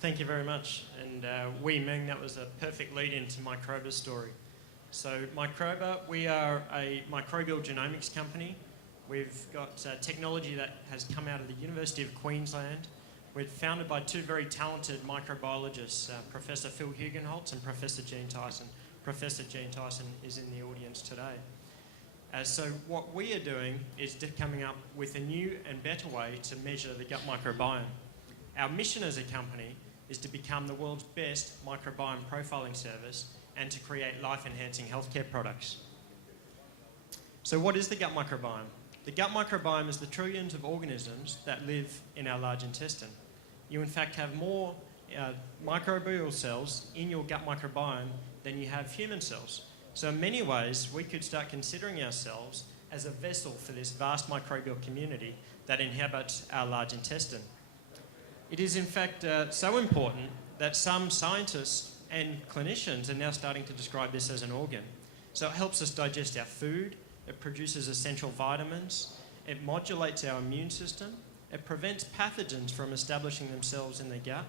Thank you very much. And Wee Ming, that was a perfect lead into Microba's story. So Microba, we are a microbial genomics company. We've got technology that has come out of the University of Queensland. We're founded by two very talented microbiologists, Professor Phil Hugenholtz and Professor Jean Tyson. Professor Jean Tyson is in the audience today. So what we are doing is coming up with a new and better way to measure the gut microbiome. Our mission as a company is to become the world's best microbiome profiling service and to create life-enhancing healthcare products. So what is the gut microbiome? The gut microbiome is the trillions of organisms that live in our large intestine. You in fact have more microbial cells in your gut microbiome than you have human cells. So in many ways, we could start considering ourselves as a vessel for this vast microbial community that inhabits our large intestine. It is in fact so important that some scientists and clinicians are now starting to describe this as an organ. So it helps us digest our food, it produces essential vitamins, it modulates our immune system, it prevents pathogens from establishing themselves in the gut,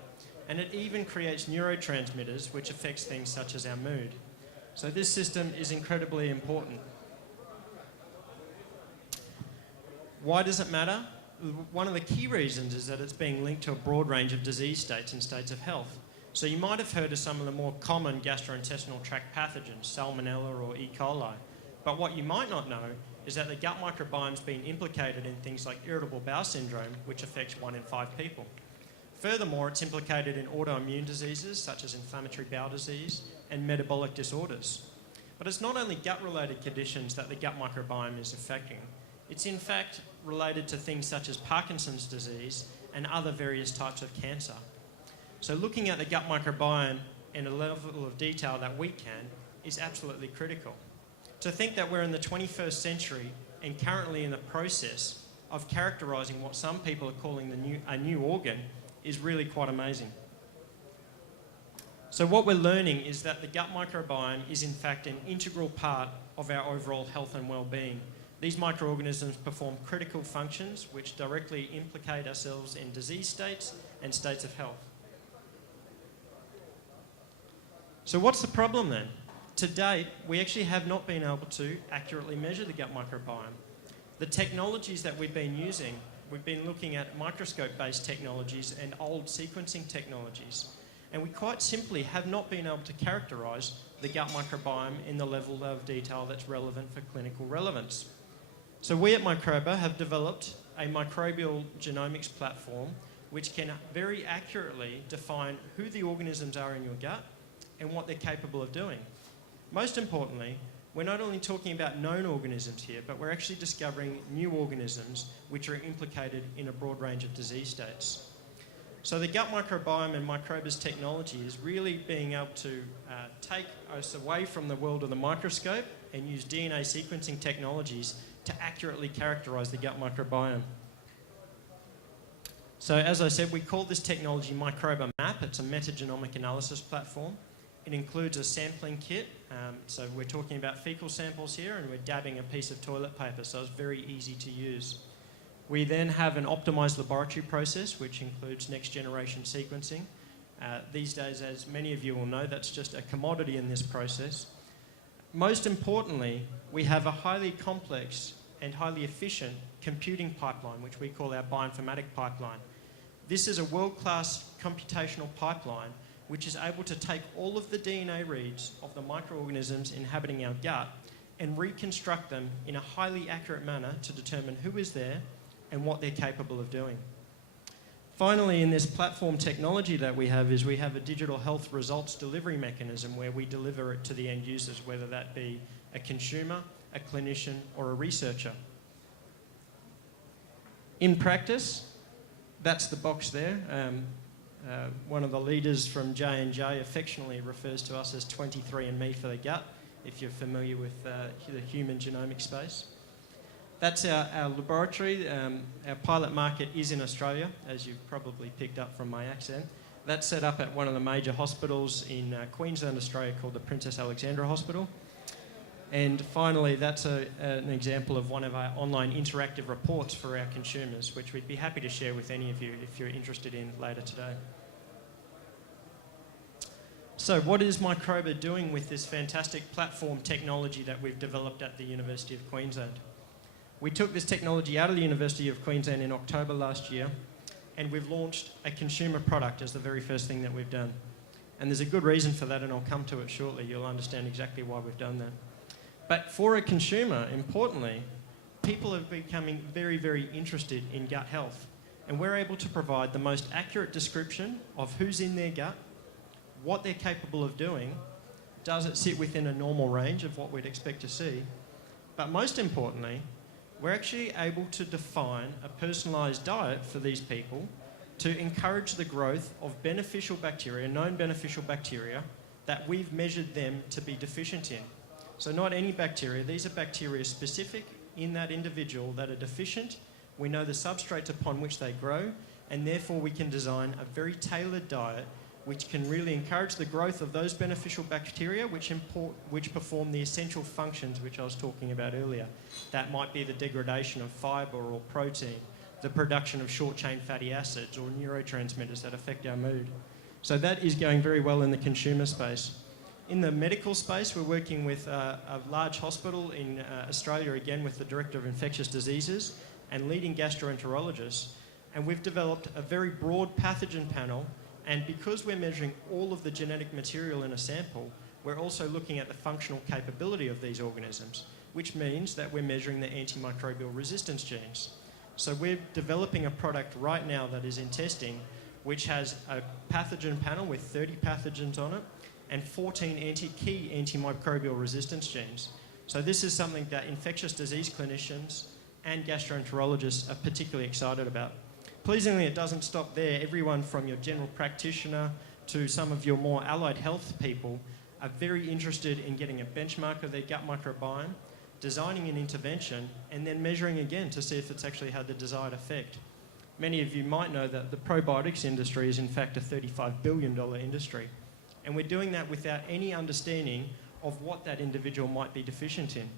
and it even creates neurotransmitters which affects things such as our mood. So this system is incredibly important. Why does it matter? One of the key reasons is that it's being linked to a broad range of disease states and states of health. So you might have heard of some of the more common gastrointestinal tract pathogens, Salmonella or E. coli. But what you might not know is that the gut microbiome's been implicated in things like irritable bowel syndrome, which affects 1 in 5 people. Furthermore, it's implicated in autoimmune diseases such as inflammatory bowel disease and metabolic disorders. But it's not only gut-related conditions that the gut microbiome is affecting. It's in fact related to things such as Parkinson's disease and other various types of cancer. So looking at the gut microbiome in a level of detail that we can is absolutely critical. To think that we're in the 21st century and currently in the process of characterising what some people are calling a new organ is really quite amazing. So what we're learning is that the gut microbiome is in fact an integral part of our overall health and well-being. These microorganisms perform critical functions which directly implicate ourselves in disease states and states of health. So what's the problem then? To date, we actually have not been able to accurately measure the gut microbiome. The technologies that we've been using, we've been looking at microscope-based technologies and old sequencing technologies. And we quite simply have not been able to characterise the gut microbiome in the level of detail that's relevant for clinical relevance. So we at Microba have developed a microbial genomics platform which can very accurately define who the organisms are in your gut and what they're capable of doing. Most importantly, we're not only talking about known organisms here, but we're actually discovering new organisms which are implicated in a broad range of disease states. So the gut microbiome and Microba's technology is really being able to take us away from the world of the microscope and use DNA sequencing technologies to accurately characterise the gut microbiome. So as I said, we call this technology Microba Map. It's a metagenomic analysis platform. It includes a sampling kit. So we're talking about fecal samples here and we're dabbing a piece of toilet paper, so it's very easy to use. We then have an optimised laboratory process which includes next generation sequencing. These days, as many of you will know, that's just a commodity in this process. Most importantly, we have a highly complex and highly efficient computing pipeline, which we call our bioinformatic pipeline. This is a world-class computational pipeline which is able to take all of the DNA reads of the microorganisms inhabiting our gut and reconstruct them in a highly accurate manner to determine who is there and what they're capable of doing. Finally, in this platform technology that we have a digital health results delivery mechanism where we deliver it to the end users, whether that be a consumer, a clinician, or a researcher. In practice, that's the box there. One of the leaders from J&J affectionately refers to us as 23andMe for the gut, if you're familiar with the human genomic space. That's our laboratory. Our pilot market is in Australia, as you've probably picked up from my accent. That's set up at one of the major hospitals in Queensland, Australia, called the Princess Alexandra Hospital. And finally, that's an example of one of our online interactive reports for our consumers, which we'd be happy to share with any of you if you're interested in later today. So what is Microba doing with this fantastic platform technology that we've developed at the University of Queensland? We took this technology out of the University of Queensland in October last year, and we've launched a consumer product as the very first thing that we've done. And there's a good reason for that, and I'll come to it shortly. You'll understand exactly why we've done that. But for a consumer, importantly, people are becoming very, very interested in gut health. And we're able to provide the most accurate description of who's in their gut, what they're capable of doing, does it sit within a normal range of what we'd expect to see, but most importantly, we're actually able to define a personalised diet for these people to encourage the growth of beneficial bacteria, known beneficial bacteria, that we've measured them to be deficient in. So not any bacteria, these are bacteria specific in that individual that are deficient. We know the substrates upon which they grow, and therefore we can design a very tailored diet which can really encourage the growth of those beneficial bacteria which perform the essential functions which I was talking about earlier. That might be the degradation of fibre or protein, the production of short-chain fatty acids or neurotransmitters that affect our mood. So that is going very well in the consumer space. In the medical space, we're working with a large hospital in Australia, again with the Director of Infectious Diseases and leading gastroenterologists, and we've developed a very broad pathogen panel. And because we're measuring all of the genetic material in a sample, we're also looking at the functional capability of these organisms, which means that we're measuring the antimicrobial resistance genes. So we're developing a product right now that is in testing, which has a pathogen panel with 30 pathogens on it and 14 key antimicrobial resistance genes. So this is something that infectious disease clinicians and gastroenterologists are particularly excited about. Pleasingly, it doesn't stop there. Everyone from your general practitioner to some of your more allied health people are very interested in getting a benchmark of their gut microbiome, designing an intervention, and then measuring again to see if it's actually had the desired effect. Many of you might know that the probiotics industry is in fact a $35 billion industry. And we're doing that without any understanding of what that individual might be deficient in.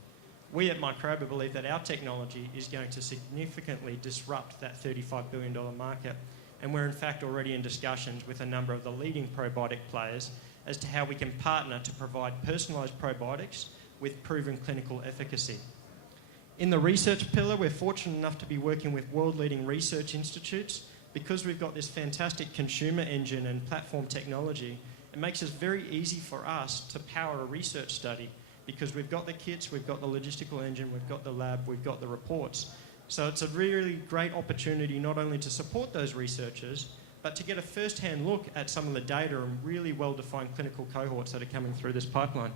We at Microba believe that our technology is going to significantly disrupt that $35 billion market, and we're in fact already in discussions with a number of the leading probiotic players as to how we can partner to provide personalised probiotics with proven clinical efficacy. In the research pillar, we're fortunate enough to be working with world-leading research institutes. Because we've got this fantastic consumer engine and platform technology, it makes it very easy for us to power a research study, because we've got the kits, we've got the logistical engine, we've got the lab, we've got the reports. So it's a really great opportunity not only to support those researchers, but to get a first-hand look at some of the data and really well-defined clinical cohorts that are coming through this pipeline.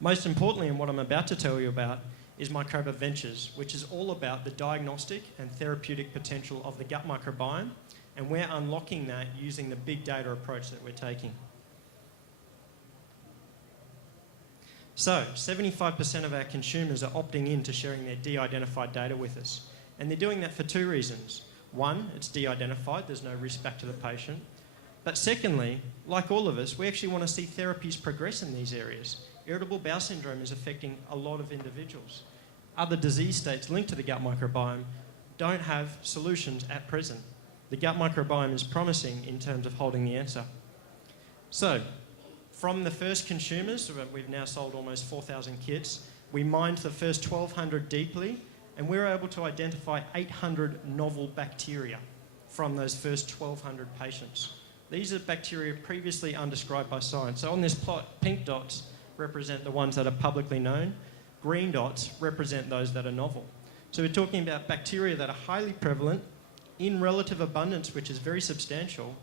Most importantly, and what I'm about to tell you about, is Microba Ventures, which is all about the diagnostic and therapeutic potential of the gut microbiome, and we're unlocking that using the big data approach that we're taking. So, 75% of our consumers are opting in to sharing their de-identified data with us. And they're doing that for two reasons. One, it's de-identified, there's no risk back to the patient. But secondly, like all of us, we actually want to see therapies progress in these areas. Irritable bowel syndrome is affecting a lot of individuals. Other disease states linked to the gut microbiome don't have solutions at present. The gut microbiome is promising in terms of holding the answer. So, from the first consumers, we've now sold almost 4,000 kits, we mined the first 1,200 deeply, and we were able to identify 800 novel bacteria from those first 1,200 patients. These are bacteria previously undescribed by science. So on this plot, pink dots represent the ones that are publicly known, green dots represent those that are novel. So we're talking about bacteria that are highly prevalent, in relative abundance, which is very substantial,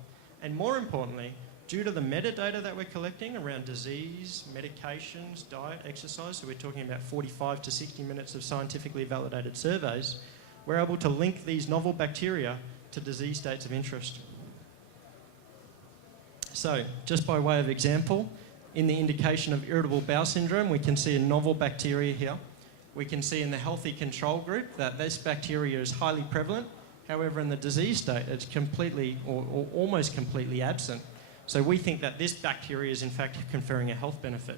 and more importantly, due to the metadata that we're collecting around disease, medications, diet, exercise, so we're talking about 45 to 60 minutes of scientifically validated surveys, we're able to link these novel bacteria to disease states of interest. So, just by way of example, in the indication of irritable bowel syndrome, we can see a novel bacteria here. We can see in the healthy control group that this bacteria is highly prevalent. However, in the disease state, it's completely or almost completely absent. So we think that this bacteria is in fact conferring a health benefit.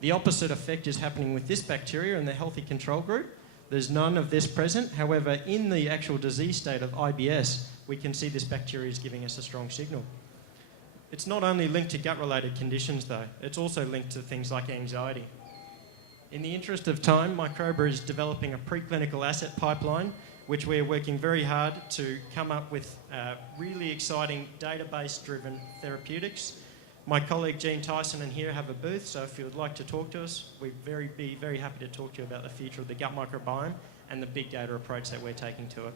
The opposite effect is happening with this bacteria in the healthy control group. There's none of this present. However, in the actual disease state of IBS, we can see this bacteria is giving us a strong signal. It's not only linked to gut-related conditions though, it's also linked to things like anxiety. In the interest of time, Microba is developing a preclinical asset pipeline which we are working very hard to come up with really exciting database-driven therapeutics. My colleague Jean Tyson and here have a booth, so if you would like to talk to us, we'd be very happy to talk to you about the future of the gut microbiome and the big data approach that we're taking to it.